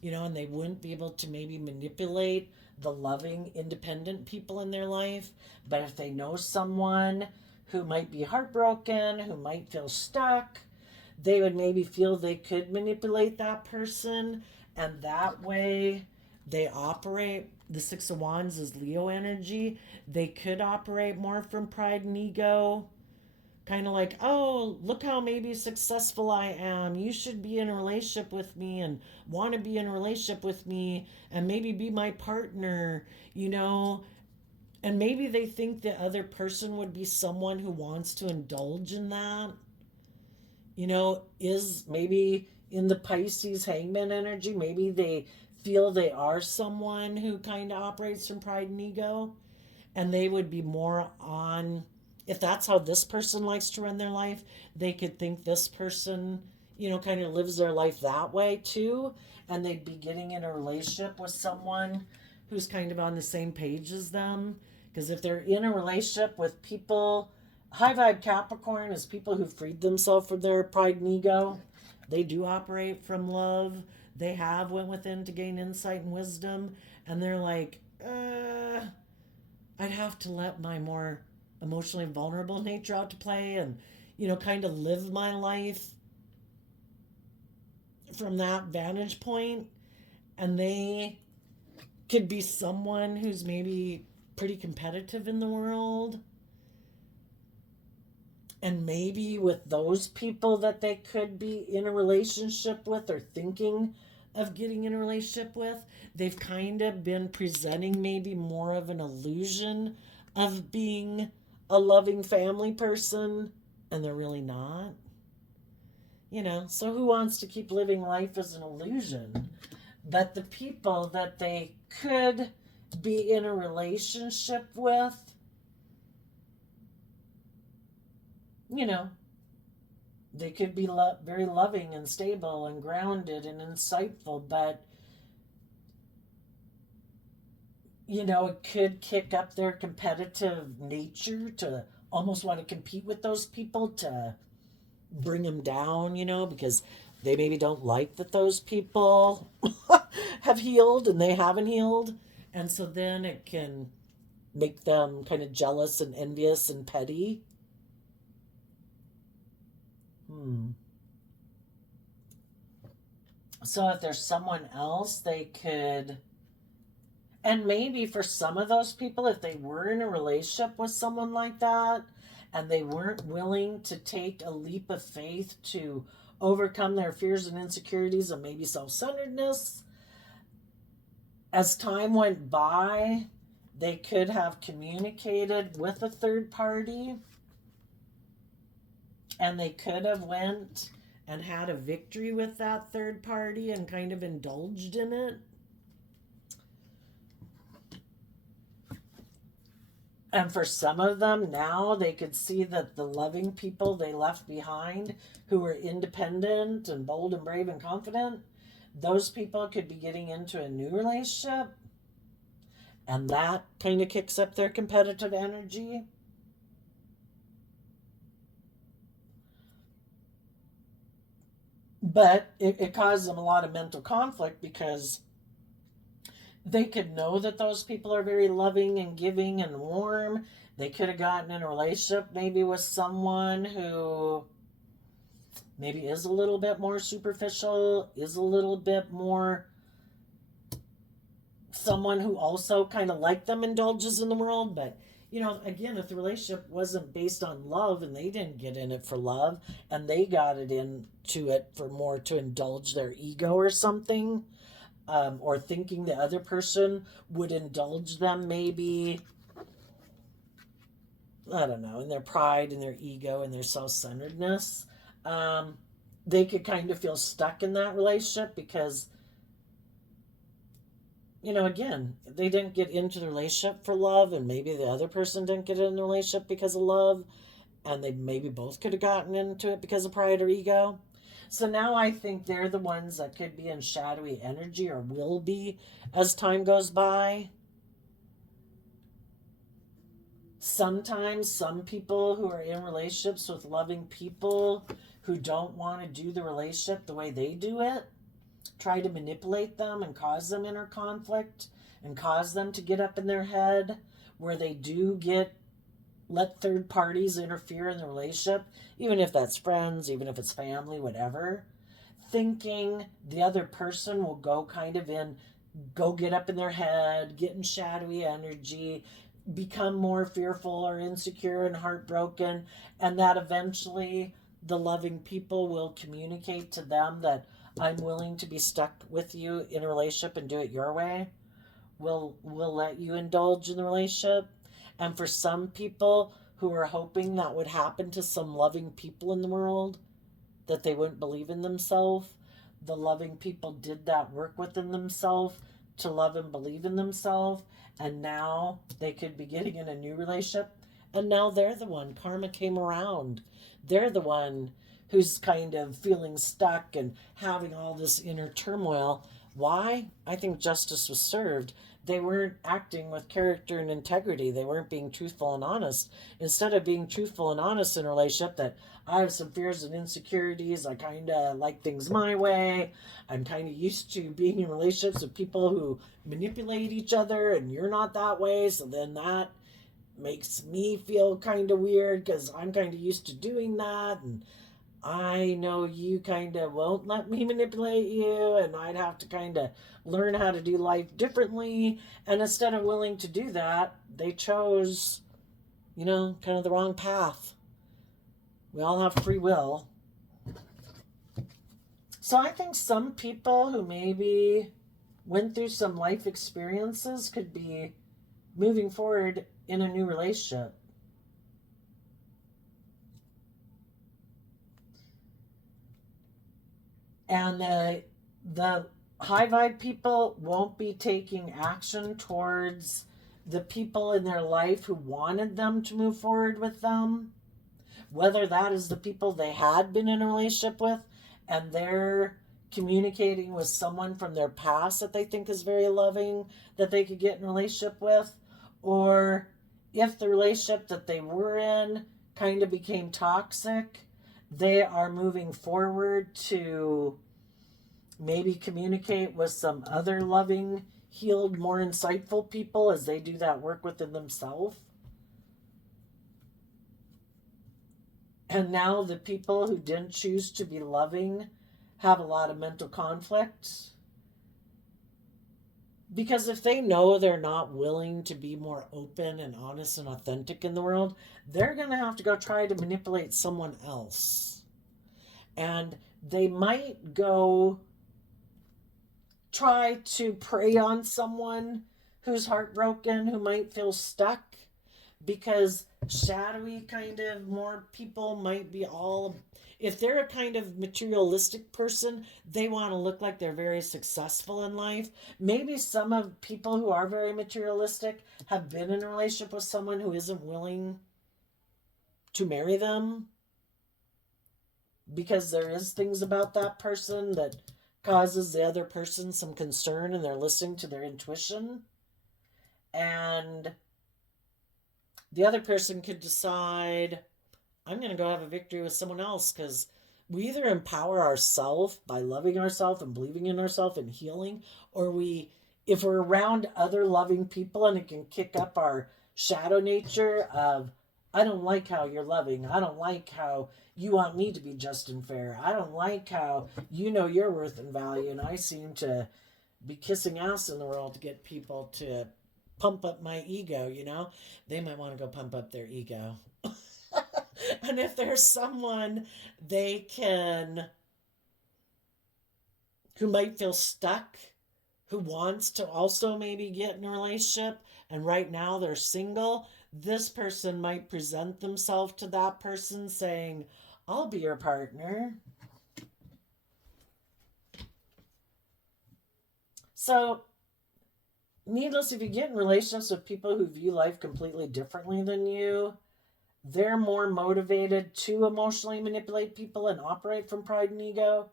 and they wouldn't be able to maybe manipulate the loving, independent people in their life. But if they know someone who might be heartbroken, who might feel stuck, they would maybe feel they could manipulate that person, and that way they operate. The Six of Wands is Leo energy. They could operate more from pride and ego. Kind of like, oh, look how maybe successful I am. You should be in a relationship with me and want to be in a relationship with me and maybe be my partner, And maybe they think the other person would be someone who wants to indulge in that. Is maybe in the Pisces hangman energy, maybe they feel they are someone who kind of operates from pride and ego, and they would be more on, if that's how this person likes to run their life, they could think this person, kind of lives their life that way too, and they'd be getting in a relationship with someone who's kind of on the same page as them. Because if they're in a relationship with people, high vibe Capricorn is people who freed themselves from their pride and ego. They do operate from love. They have went within to gain insight and wisdom, and they're like, I'd have to let my more emotionally vulnerable nature out to play, and kind of live my life from that vantage point. And they could be someone who's maybe pretty competitive in the world, and maybe with those people that they could be in a relationship with or thinking of getting in a relationship with, they've kind of been presenting maybe more of an illusion of being a loving family person, and they're really not. So who wants to keep living life as an illusion? But the people that they could be in a relationship with, they could be very loving and stable and grounded and insightful, but it could kick up their competitive nature to almost want to compete with those people to bring them down, because they maybe don't like that those people have healed and they haven't healed. And so then it can make them kind of jealous and envious and petty. So if there's someone else, they could, and maybe for some of those people, if they were in a relationship with someone like that and they weren't willing to take a leap of faith to overcome their fears and insecurities and maybe self-centeredness, as time went by, they could have communicated with a third party, and they could have went and had a victory with that third party and kind of indulged in it. And for some of them now, they could see that the loving people they left behind, who were independent and bold and brave and confident, those people could be getting into a new relationship, and that kind of kicks up their competitive energy. But it causes them a lot of mental conflict, because they could know that those people are very loving and giving and warm. They could have gotten in a relationship maybe with someone who maybe is a little bit more superficial, is a little bit more someone who also kind of like them indulges in the world. But again, if the relationship wasn't based on love and they didn't get in it for love and they got it into it for more to indulge their ego or something, or thinking the other person would indulge them maybe, I don't know, in their pride and their ego and their self-centeredness, they could kind of feel stuck in that relationship because, again, they didn't get into the relationship for love, and maybe the other person didn't get in the relationship because of love, and they maybe both could have gotten into it because of pride or ego. So now I think they're the ones that could be in shadowy energy, or will be as time goes by. Sometimes some people who are in relationships with loving people who don't want to do the relationship the way they do it, try to manipulate them and cause them inner conflict and cause them to get up in their head, where they do let third parties interfere in the relationship, even if that's friends, even if it's family, whatever, thinking the other person will go get up in their head, get in shadowy energy, become more fearful or insecure and heartbroken, and that eventually the loving people will communicate to them that I'm willing to be stuck with you in a relationship and do it your way. We'll let you indulge in the relationship. And for some people who are hoping that would happen to some loving people in the world, that they wouldn't believe in themselves, the loving people did that work within themselves to love and believe in themselves, and now they could be getting in a new relationship, and now they're the one. Karma came around. They're the one who's kind of feeling stuck and having all this inner turmoil. Why? I think justice was served. They weren't acting with character and integrity. They weren't being truthful and honest. Instead of being truthful and honest in a relationship, that I have some fears and insecurities, I kind of like things my way, I'm kind of used to being in relationships with people who manipulate each other, and you're not that way, so then that makes me feel kind of weird because I'm kind of used to doing that, and I know you kind of won't let me manipulate you, and I'd have to kind of learn how to do life differently. And instead of willing to do that, they chose, kind of the wrong path. We all have free will. So I think some people who maybe went through some life experiences could be moving forward in a new relationship. And the high vibe people won't be taking action towards the people in their life who wanted them to move forward with them, whether that is the people they had been in a relationship with and they're communicating with someone from their past that they think is very loving that they could get in a relationship with, or if the relationship that they were in kind of became toxic, they are moving forward to maybe communicate with some other loving, healed, more insightful people as they do that work within themselves. And now the people who didn't choose to be loving have a lot of mental conflict. Because if they know they're not willing to be more open and honest and authentic in the world, they're going to have to go try to manipulate someone else. And they might go try to prey on someone who's heartbroken, who might feel stuck, because shadowy kind of more people might be all, if they're a kind of materialistic person, they want to look like they're very successful in life. Maybe some of people who are very materialistic have been in a relationship with someone who isn't willing to marry them, because there is things about that person that causes the other person some concern, and they're listening to their intuition. And the other person could decide, I'm going to go have a victory with someone else, because we either empower ourselves by loving ourselves and believing in ourselves and healing, or if we're around other loving people, and it can kick up our shadow nature of, I don't like how you're loving. I don't like how you want me to be just and fair. I don't like how you know your worth and value, and I seem to be kissing ass in the world to get people to pump up my ego, They might want to go pump up their ego. And if there's someone who might feel stuck, who wants to also maybe get in a relationship, and right now they're single, this person might present themselves to that person saying, I'll be your partner. So, needless, if you get in relationships with people who view life completely differently than you, they're more motivated to emotionally manipulate people and operate from pride and ego.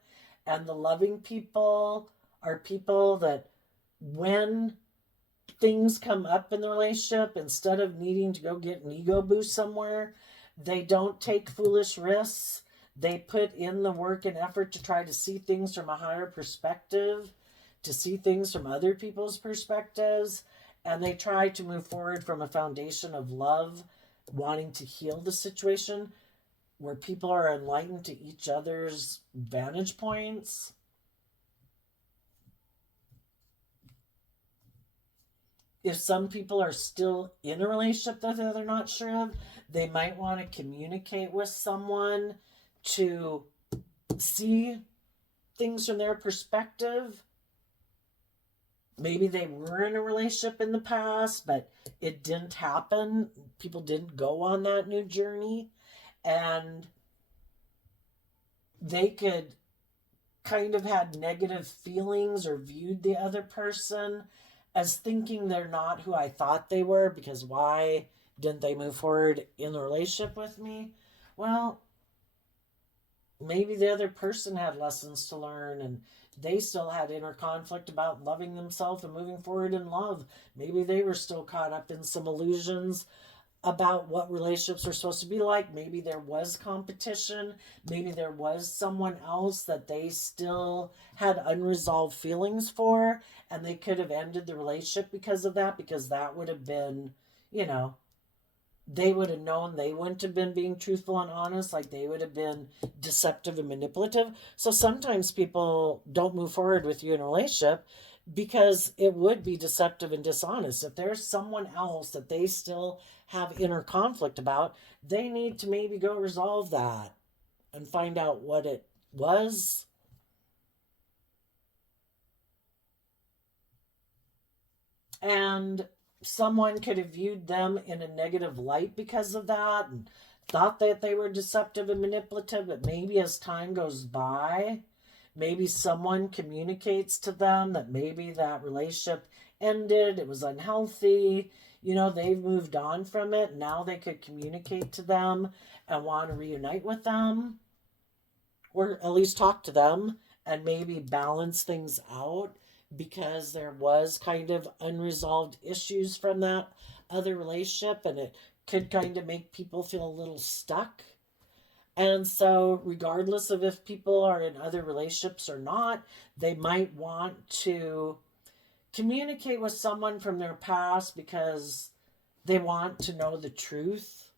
And the loving people are people that, when things come up in the relationship, instead of needing to go get an ego boost somewhere, they don't take foolish risks. They put in the work and effort to try to see things from a higher perspective, to see things from other people's perspectives, and they try to move forward from a foundation of love, wanting to heal the situation, where people are enlightened to each other's vantage points. If some people are still in a relationship that they're not sure of, they might want to communicate with someone to see things from their perspective. Maybe they were in a relationship in the past, but it didn't happen. People didn't go on that new journey. And they could kind of had negative feelings or viewed the other person as thinking they're not who I thought they were, because why didn't they move forward in the relationship with me? Well, maybe the other person had lessons to learn and they still had inner conflict about loving themselves and moving forward in love. Maybe they were still caught up in some illusions about what relationships are supposed to be like. Maybe there was competition. Maybe there was someone else that they still had unresolved feelings for, and they could have ended the relationship because of that, because that would have been, you know, they would have known they wouldn't have been being truthful and honest, like they would have been deceptive and manipulative. So sometimes people don't move forward with you in a relationship because it would be deceptive and dishonest. If there's someone else that they still have inner conflict about, they need to maybe go resolve that and find out what it was. And someone could have viewed them in a negative light because of that and thought that they were deceptive and manipulative. But maybe as time goes by, maybe someone communicates to them that maybe that relationship ended, it was unhealthy, they've moved on from it. Now they could communicate to them and want to reunite with them, or at least talk to them and maybe balance things out, because there was kind of unresolved issues from that other relationship, and it could kind of make people feel a little stuck. And so, regardless of if people are in other relationships or not, they might want to communicate with someone from their past because they want to know the truth.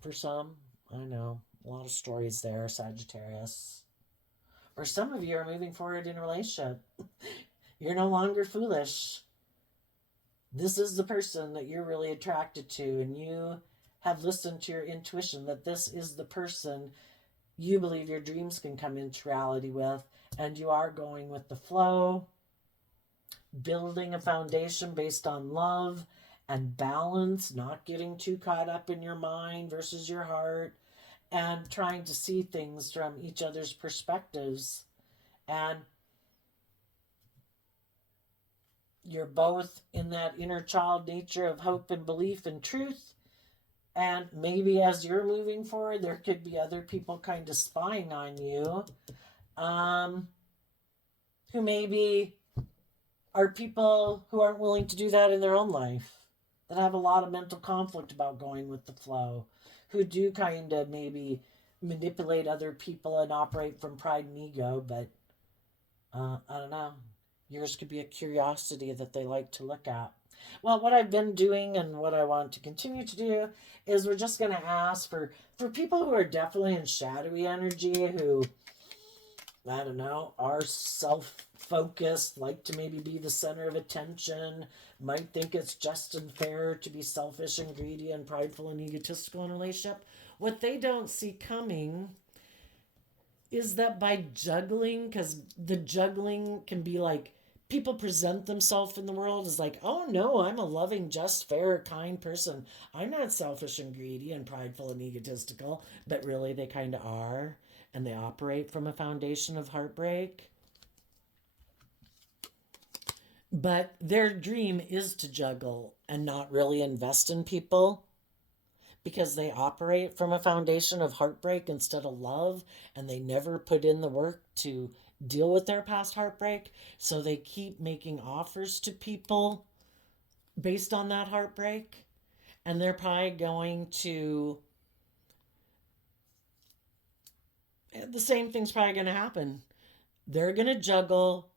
For some, I know, a lot of stories there, Sagittarius. Or some of you are moving forward in a relationship. You're no longer foolish. This is the person that you're really attracted to, and you have listened to your intuition that this is the person you believe your dreams can come into reality with, and you are going with the flow, building a foundation based on love and balance, not getting too caught up in your mind versus your heart, and trying to see things from each other's perspectives. And you're both in that inner child nature of hope and belief and truth. And maybe as you're moving forward, there could be other people kind of spying on you, who maybe are people who aren't willing to do that in their own life, that have a lot of mental conflict about going with the flow, who do kind of maybe manipulate other people and operate from pride and ego. But I don't know. Yours could be a curiosity that they like to look at. Well, what I've been doing and what I want to continue to do is we're just going to ask for people who are definitely in shadowy energy, who, I don't know, are self-focused, like to maybe be the center of attention, might think it's just and fair to be selfish and greedy and prideful and egotistical in a relationship. What they don't see coming is that by juggling, because the juggling can be like, people present themselves in the world as like, oh no, I'm a loving, just, fair, kind person. I'm not selfish and greedy and prideful and egotistical. But really, they kind of are. And they operate from a foundation of heartbreak. But their dream is to juggle and not really invest in people, because they operate from a foundation of heartbreak instead of love, and they never put in the work to deal with their past heartbreak. So they keep making offers to people based on that heartbreak, and they're probably going to, the same thing's probably going to happen. They're going to juggle,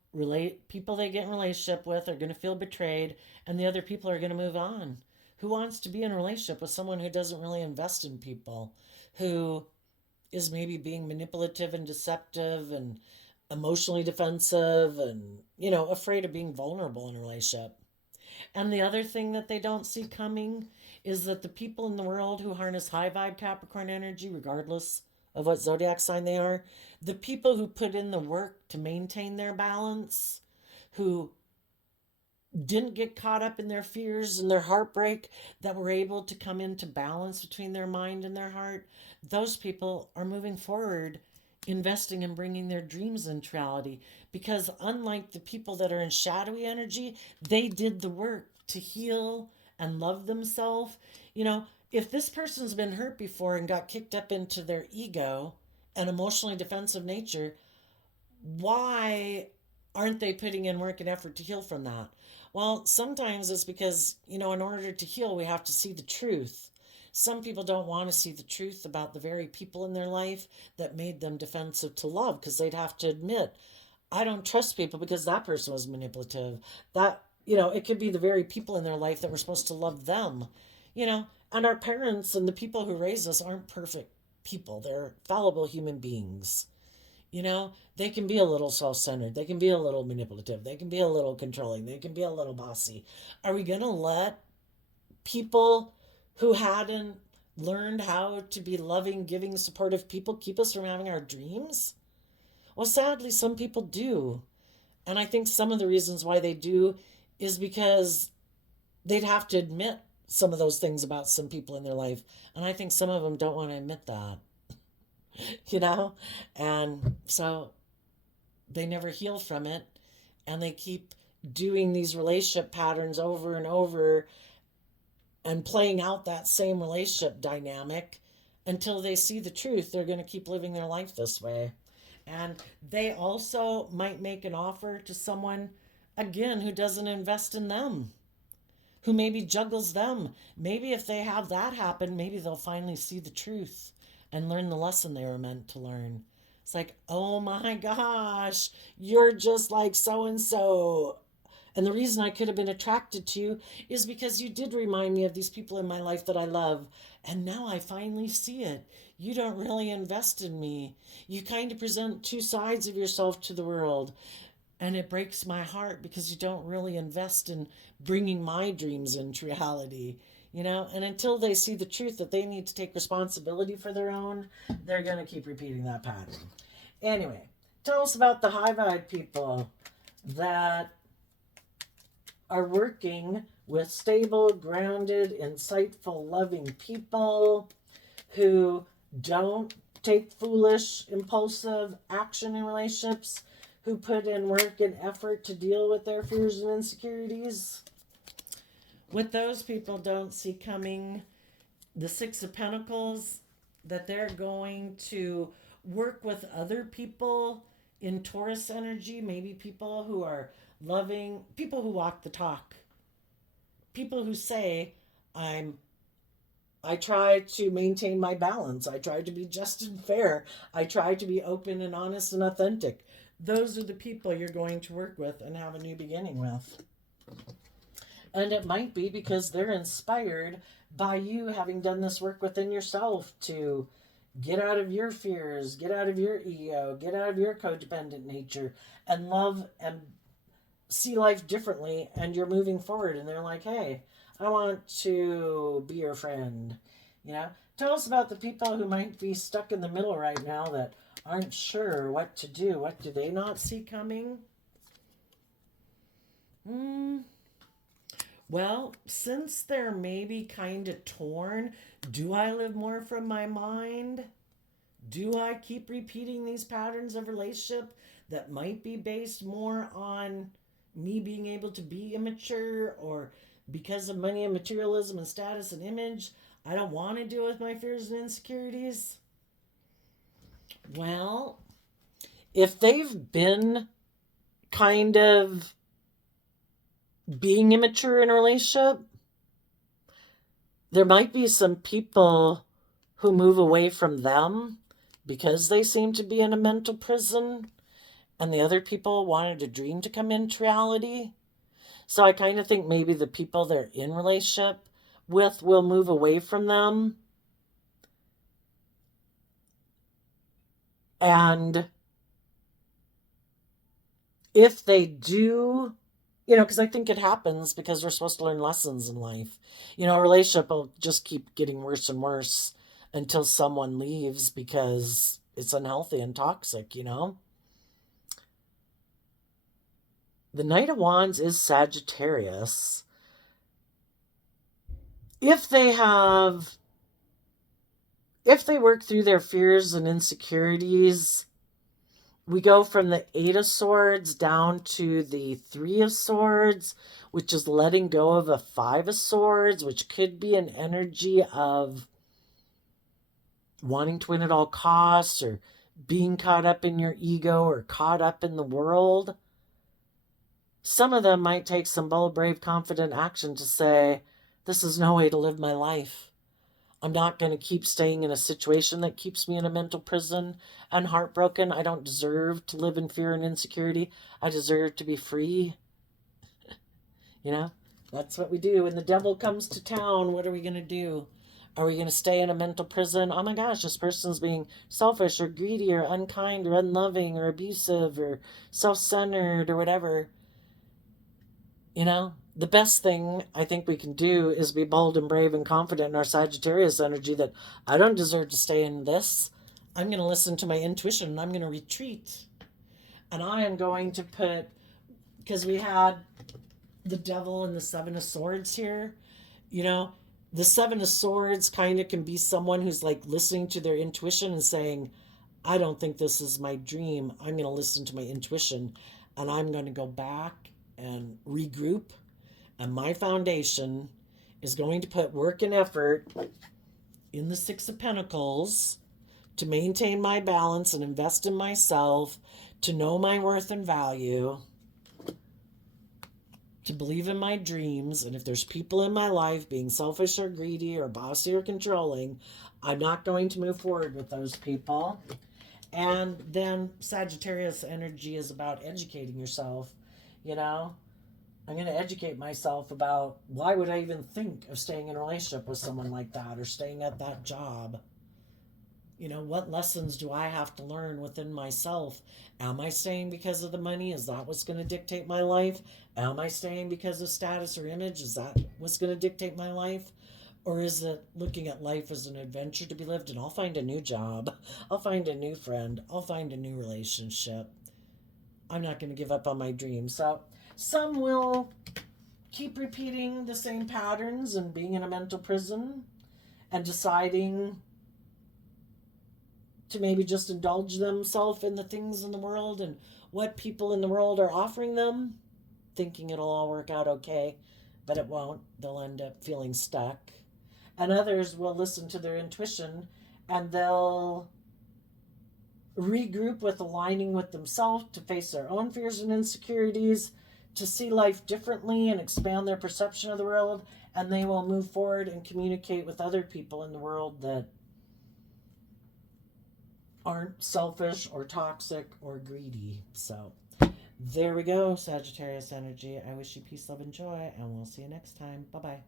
people they get in relationship with are going to feel betrayed, and the other people are going to move on. Who wants to be in a relationship with someone who doesn't really invest in people, who is maybe being manipulative and deceptive and emotionally defensive and, afraid of being vulnerable in a relationship? And the other thing that they don't see coming is that the people in the world who harness high vibe Capricorn energy, regardless of what zodiac sign they are, the people who put in the work to maintain their balance, who didn't get caught up in their fears and their heartbreak, that were able to come into balance between their mind and their heart, those people are moving forward investing in bringing their dreams into reality. Because unlike the people that are in shadowy energy, they did the work to heal and love themselves. You know, if this person's been hurt before and got kicked up into their ego and emotionally defensive nature, why aren't they putting in work and effort to heal from that? Well, sometimes it's because, in order to heal, we have to see the truth. Some people don't want to see the truth about the very people in their life that made them defensive to love, because they'd have to admit, I don't trust people because that person was manipulative. That, it could be the very people in their life that were supposed to love them, and our parents and the people who raise us aren't perfect people. They're fallible human beings. They can be a little self centered. They can be a little manipulative. They can be a little controlling. They can be a little bossy. Are we going to let people who hadn't learned how to be loving, giving, supportive people keep us from having our dreams? Well, sadly, some people do. And I think some of the reasons why they do is because they'd have to admit some of those things about some people in their life. And I think some of them don't want to admit that, you know? And so they never heal from it. And they keep doing these relationship patterns over and over and playing out that same relationship dynamic until they see the truth. They're going to keep living their life this way. And they also might make an offer to someone, again, who doesn't invest in them, who maybe juggles them. Maybe if they have that happen, maybe they'll finally see the truth and learn the lesson they were meant to learn. It's like, oh my gosh, you're just like so and so. And the reason I could have been attracted to you is because you did remind me of these people in my life that I love. And now I finally see it. You don't really invest in me. You kind of present two sides of yourself to the world. And it breaks my heart because you don't really invest in bringing my dreams into reality. And until they see the truth that they need to take responsibility for their own, they're going to keep repeating that pattern. Anyway, tell us about the high vibe people that are working with stable, grounded, insightful, loving people who don't take foolish, impulsive action in relationships, who put in work and effort to deal with their fears and insecurities. What those people don't see coming, the Six of Pentacles, that they're going to work with other people in Taurus energy, maybe people who are loving, people who walk the talk, people who say, I try to maintain my balance. I try to be just and fair. I try to be open and honest and authentic. Those are the people you're going to work with and have a new beginning with. And it might be because they're inspired by you having done this work within yourself to get out of your fears, get out of your ego, get out of your codependent nature, and love and see life differently. And you're moving forward, and they're like, hey, I want to be your friend. Tell us about the people who might be stuck in the middle right now that aren't sure what to do. What do they not see coming? Well, since they're maybe kind of torn, do I live more from my mind? Do I keep repeating these patterns of relationship that might be based more on me being able to be immature, or because of money and materialism and status and image, I don't want to deal with my fears and insecurities? Well, if they've been kind of being immature in a relationship, there might be some people who move away from them because they seem to be in a mental prison, and the other people wanted a dream to come into reality. So I kind of think maybe the people they're in relationship with will move away from them. And if they do, because I think it happens because we're supposed to learn lessons in life. A relationship will just keep getting worse and worse until someone leaves because it's unhealthy and toxic. The Knight of Wands is Sagittarius. If they work through their fears and insecurities we go from the Eight of Swords down to the Three of Swords, which is letting go of a Five of Swords, which could be an energy of wanting to win at all costs, or being caught up in your ego, or caught up in the world. Some of them might take some bold, brave, confident action to say, this is no way to live my life. I'm not going to keep staying in a situation that keeps me in a mental prison and heartbroken. I don't deserve to live in fear and insecurity. I deserve to be free. You know, that's what we do. When the devil comes to town, what are we going to do? Are we going to stay in a mental prison? Oh my gosh, this person's being selfish or greedy or unkind or unloving or abusive or self-centered or whatever. You know, the best thing I think we can do is be bold and brave and confident in our Sagittarius energy that I don't deserve to stay in this. I'm going to listen to my intuition and I'm going to retreat. And I am going to put, because we had the devil and the Seven of Swords here, you know, the Seven of Swords kind of can be someone who's like listening to their intuition and saying, I don't think this is my dream. I'm going to listen to my intuition and I'm going to go back and regroup. And my foundation is going to put work and effort in the Six of Pentacles to maintain my balance and invest in myself, to know my worth and value, to believe in my dreams. And if there's people in my life being selfish or greedy or bossy or controlling, I'm not going to move forward with those people. And then Sagittarius energy is about educating yourself. You know, I'm going to educate myself about why would I even think of staying in a relationship with someone like that or staying at that job. You know, what lessons do I have to learn within myself? Am I staying because of the money? Is that what's going to dictate my life? Am I staying because of status or image? Is that what's going to dictate my life? Or is it looking at life as an adventure to be lived? And I'll find a new job. I'll find a new friend. I'll find a new relationship. I'm not going to give up on my dreams. So some will keep repeating the same patterns and being in a mental prison and deciding to maybe just indulge themselves in the things in the world and what people in the world are offering them, thinking it'll all work out okay, but it won't. They'll end up feeling stuck. And others will listen to their intuition and they'll regroup with aligning with themselves to face their own fears and insecurities, to see life differently and expand their perception of the world, and they will move forward and communicate with other people in the world that aren't selfish or toxic or greedy. So there we go, Sagittarius energy. I wish you peace, love, and joy, and we'll see you next time. Bye-bye.